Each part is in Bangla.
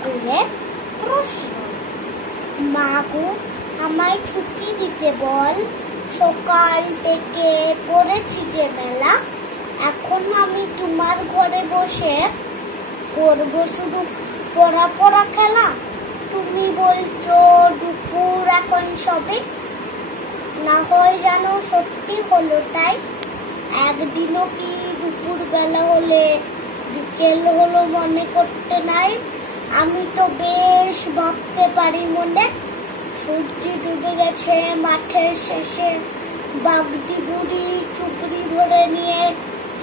স্কুলের প্রশ্ন। মা গো, আমায় ছুটি দিতে বল, সকাল থেকে পড়েছি যে মেলা। এখন আমি তোমার ঘরে বসে করব শুধু পড়া পড়া খেলা। তুমি বলছো দুপুর এখন সবে, না হয় জানো সত্যি হলো তাই। একদিনও কি দুপুর বেলা হলে বিকেল হলো মনে করতে নাই? আমি তো বেশ ভাবতে পারি মনে। সূর্য ডুবে গেছে মাঠের শেষে, বাগদি বুড়ি চুপড়ি ভরে নিয়ে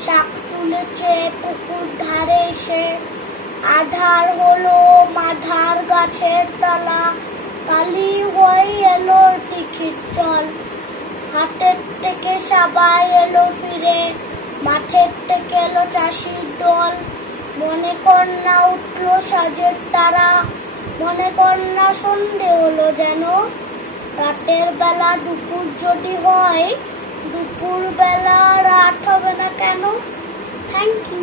শাক তুলেছে পুকুর ধারে এসে। আধার হলো মাধার গাছের তলা, কালি হয়ে এলো টিকির চল। হাটের থেকে সবাই এলো ফিরে, মাঠের থেকে এলো চাষির দল। মনে কর না উঠলো সাজের তারা, মনে কর না সন্ধে হলো যেন। রাতের বেলা দুপুর যদি হয়, দুপুর বেলা রাত হবে না কেন? Thank you.